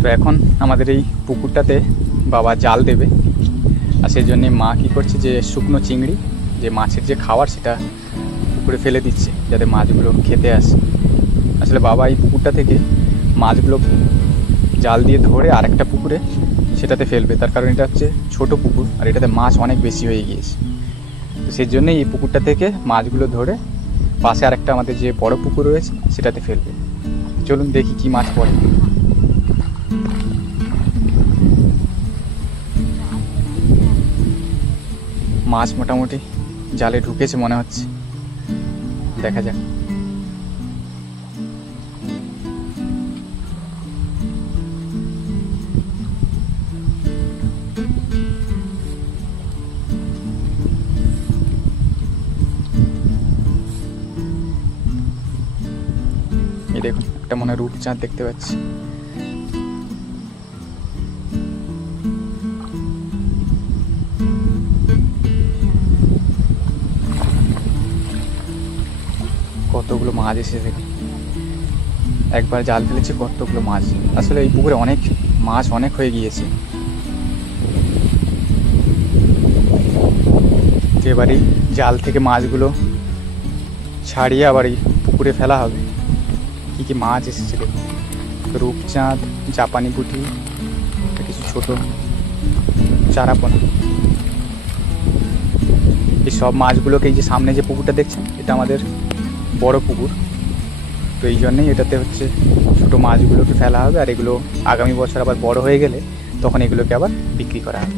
তো এখন আমাদের এই পুকুরটাতে বাবা জাল দেবে, আর সেই জন্যে মা কী করছে যে শুকনো চিংড়ি যে মাছের যে খাবার সেটা পুকুরে ফেলে দিচ্ছে যাতে মাছগুলো খেতে আসে। আসলে বাবা এই পুকুরটা থেকে মাছগুলো জাল দিয়ে ধরে আরেকটা পুকুরে সেটাতে ফেলবে, তার কারণ এটা হচ্ছে ছোট পুকুর আর এটাতে মাছ অনেক বেশি হয়ে গিয়েছে। তো সেই জন্যই এই পুকুরটা থেকে মাছগুলো ধরে পাশে আরেকটা আমাদের যে বড় পুকুর রয়েছে সেটাতে ফেলবে। চলুন দেখি কি মাছ পড়ে। মাছ মোটামুটি জালে ঢুকেছে মনে হচ্ছে, দেখা যাক। এই দেখুন একটা মনে হয় রূপচাঁদ দেখতে পাচ্ছি। কতগুলো মাছ এসেছে দেখুন, একবার জাল ফেলেছে কতগুলো মাছ। আসলে এই পুকুরে অনেক মাছ অনেক হয়ে গিয়েছে। এবারে জাল থেকে মাছগুলো ছাড়িয়ে আবার এই পুকুরে ফেলা হবে। কী কী মাছ এসেছে দেখুন, রূপচাঁদ, জাপানি পুঁটি, কিছু ছোট চারাপোনা। এই সব মাছগুলোকে এই যে সামনে যে পুকুরটা দেখছেন এটা আমাদের বড় পুকুর, তো এই জন্যেই এটাতে হচ্ছে ছোটো মাছগুলোকে ফেলা হবে, আর এগুলো আগামী বছর আবার বড় হয়ে গেলে তখন এগুলোকে আবার বিক্রি করা হবে।